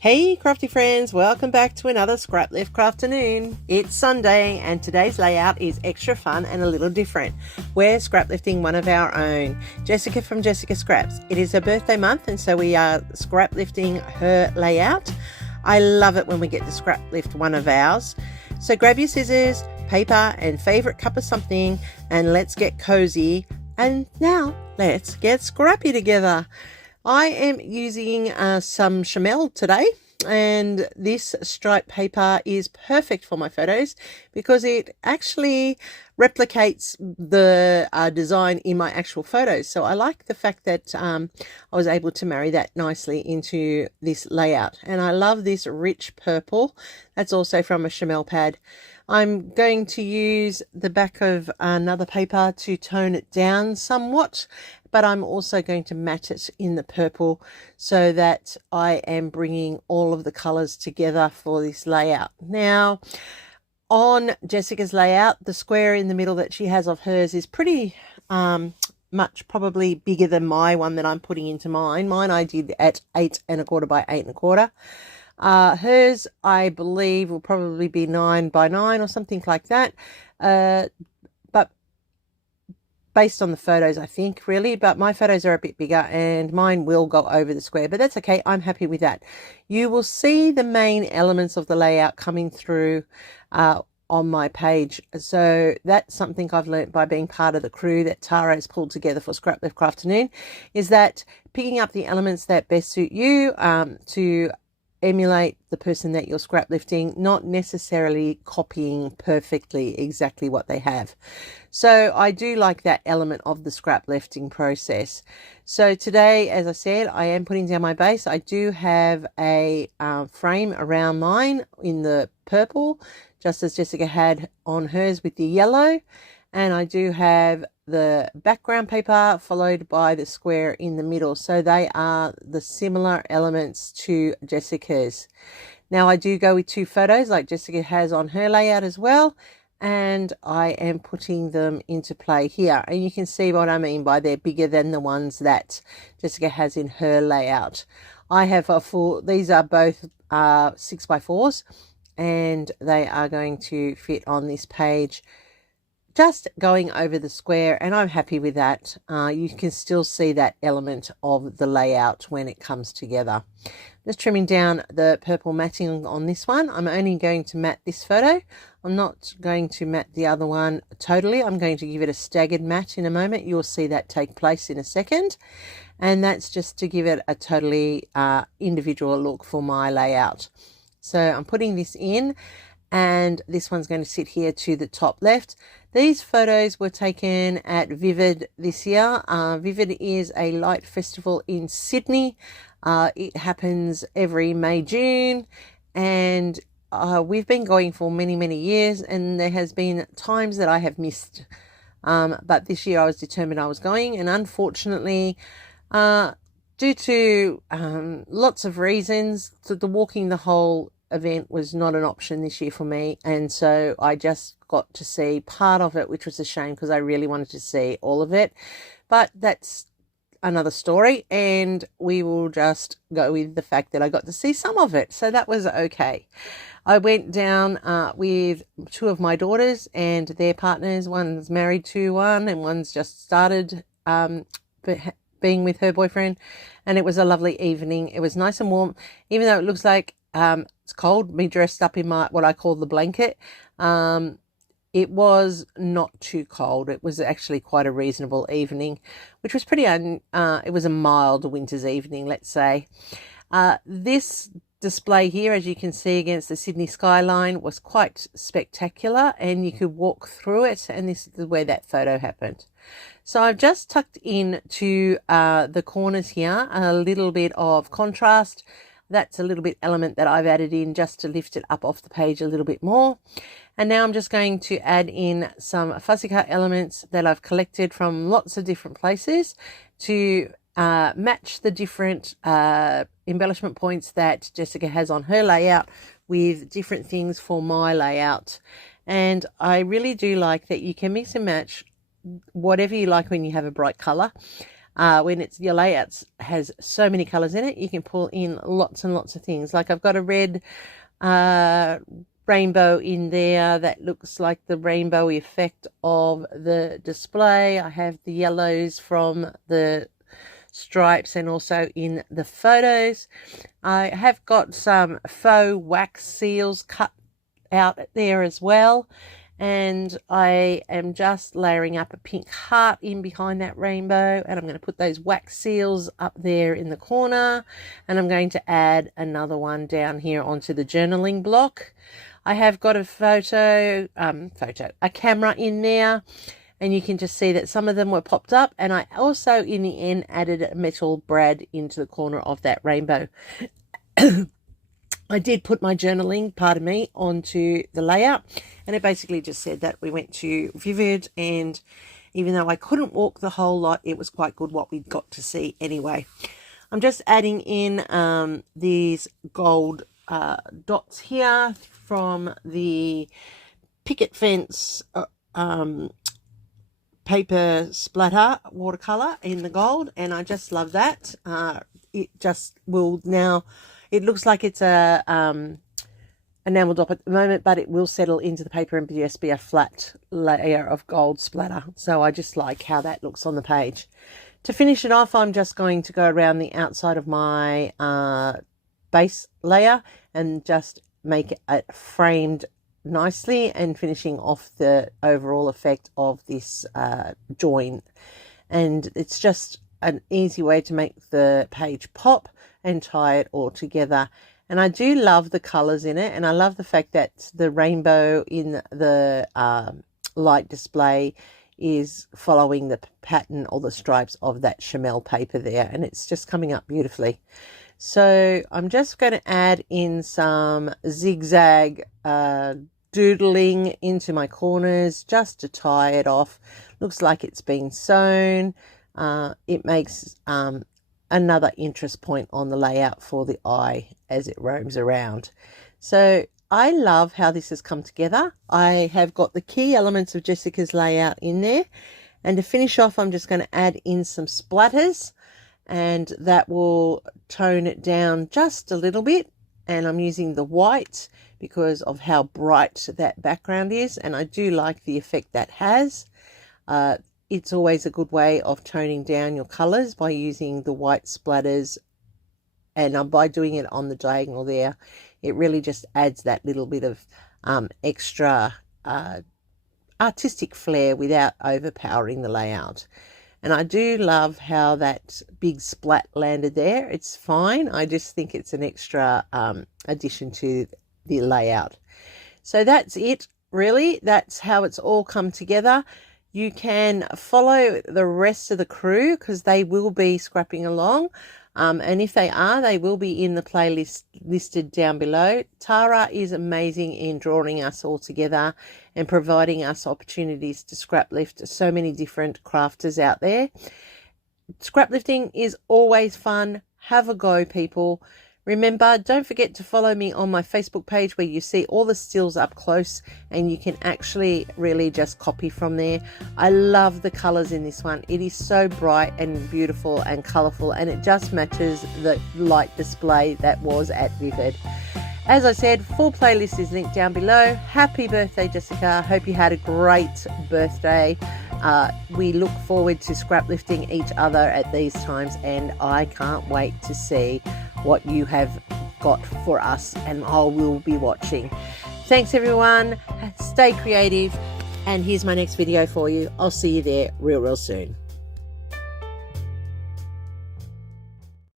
Hey crafty friends, welcome back to another Scraplift Crafternoon. It's Sunday and today's layout is extra fun and a little different. We're scraplifting one of our own, Jessica from Jessica Scraps. It is her birthday month and so we are scraplifting her layout. I love it when we get to scraplift one of ours. So grab your scissors, paper and favourite cup of something and let's get cozy. And now let's get scrappy together. I am using some Chamel today, and this striped paper is perfect for my photos because it actually replicates the design in my actual photos. So I like the fact that I was able to marry that nicely into this layout. And I love this rich purple. That's also from a Chamel pad. I'm going to use the back of another paper to tone it down somewhat, but I'm also going to matte it in the purple so that I am bringing all of the colors together for this layout. Now, on Jessica's layout, the square in the middle that she has of hers is pretty much probably bigger than my one that I'm putting into mine. Mine I did at 8 1/4 by 8 1/4. Hers, I believe, will probably be 9 by 9 or something like that. But based on the photos, I think, really. But my photos are a bit bigger and mine will go over the square. But that's okay. I'm happy with that. You will see the main elements of the layout coming through on my page. So that's something I've learnt by being part of the crew that Tara has pulled together for Scraplift Crafternoon, is that picking up the elements that best suit you to emulate the person that you're scraplifting, not necessarily copying perfectly exactly what they have. So I do like that element of the scraplifting process. So today, as I said, I am putting down my base. I do have a frame around mine in the purple, just as Jessica had on hers with the yellow. And I do have the background paper followed by the square in the middle. So they are the similar elements to Jessica's. Now I do go with 2 photos like Jessica has on her layout as well. And I am putting them into play here. And you can see what I mean by they're bigger than the ones that Jessica has in her layout. I have a full, these are both 6x4s and they are going to fit on this page, just going over the square, and I'm happy with that. You can still see that element of the layout when it comes together. Just trimming down the purple matting on this one. I'm only going to matte this photo. I'm not going to matte the other one totally. I'm going to give it a staggered matte in a moment. You'll see that take place in a second. And that's just to give it a totally individual look for my layout. So I'm putting this in, and this one's going to sit here to the top left. These photos were taken at Vivid this year. Vivid is a light festival in Sydney. It happens every May, June, and we've been going for many, many years, and there has been times that I have missed. But this year I was determined I was going, and unfortunately, due to lots of reasons, the walking the whole event was not an option this year for me, and so I just got to see part of it, which was a shame because I really wanted to see all of it. But that's another story, and we will just go with the fact that I got to see some of it, so that was okay. I went down with 2 of my daughters and their partners. One's married to one and one's just started being with her boyfriend, and it was a lovely evening. It was nice and warm, even though it looks like it's cold. Me dressed up in my what I call the blanket. It was not too cold. It was actually quite a reasonable evening, which was pretty it was a mild winter's evening, let's say. This display here, as you can see against the Sydney skyline, was quite spectacular, and you could walk through it, and this is where that photo happened. So I've just tucked in to the corners here a little bit of contrast. That's a little bit element that I've added in just to lift it up off the page a little bit more. And now I'm just going to add in some fuzzy cut elements that I've collected from lots of different places to match the different embellishment points that Jessica has on her layout with different things for my layout. And I really do like that you can mix and match whatever you like when you have a bright color. when it's your layouts has so many colors in it, you can pull in lots and lots of things. Like I've got a red rainbow in there that looks like the rainbow effect of the display. I have the yellows from the stripes and also in the photos. I have got some faux wax seals cut out there as well, and I am just layering up a pink heart in behind that rainbow, and I'm going to put those wax seals up there in the corner, and I'm going to add another one down here onto the journaling block. I have got a camera in there, and you can just see that some of them were popped up, and I also in the end added a metal brad into the corner of that rainbow. I did put my journaling, pardon me, onto the layout, and it basically just said that we went to Vivid, and even though I couldn't walk the whole lot, it was quite good what we got to see anyway. I'm just adding in these gold dots here from the picket fence paper splatter watercolor in the gold, and I just love that. It just will now, it looks like it's a enamel dop at the moment, but it will settle into the paper and just be a flat layer of gold splatter. So I just like how that looks on the page. To finish it off, I'm just going to go around the outside of my base layer and just make it framed nicely, and finishing off the overall effect of this join. And it's just an easy way to make the page pop and tie it all together. And I do love the colors in it, and I love the fact that the rainbow in the light display is following the pattern or the stripes of that Chamel paper there, and it's just coming up beautifully. So I'm just going to add in some zigzag doodling into my corners just to tie it off. Looks like it's been sewn. It makes another interest point on the layout for the eye as it roams around. So I love how this has come together. I have got the key elements of Jessica's layout in there, and to finish off I'm just going to add in some splatters, and that will tone it down just a little bit. And I'm using the white because of how bright that background is, and I do like the effect that has. It's always a good way of toning down your colors by using the white splatters, and by doing it on the diagonal there, it really just adds that little bit of extra artistic flair without overpowering the layout. And I do love how that big splat landed there. It's fine. I just think it's an extra addition to the layout. So that's it, really. That's how it's all come together. You can follow the rest of the crew because they will be scrapping along. And if they are, they will be in the playlist listed down below. Tara is amazing in drawing us all together and providing us opportunities to scrap lift so many different crafters out there. Scraplifting is always fun. Have a go, people. Remember, don't forget to follow me on my Facebook page where you see all the stills up close and you can actually really just copy from there. I love the colors in this one. It is so bright and beautiful and colorful, and it just matches the light display that was at Vivid. As I said, full playlist is linked down below. Happy birthday, Jessica. Hope you had a great birthday. We look forward to scraplifting each other at these times, and I can't wait to see what you have got for us, and I will be watching. Thanks everyone. Stay creative, and here's my next video for you. I'll see you there real soon.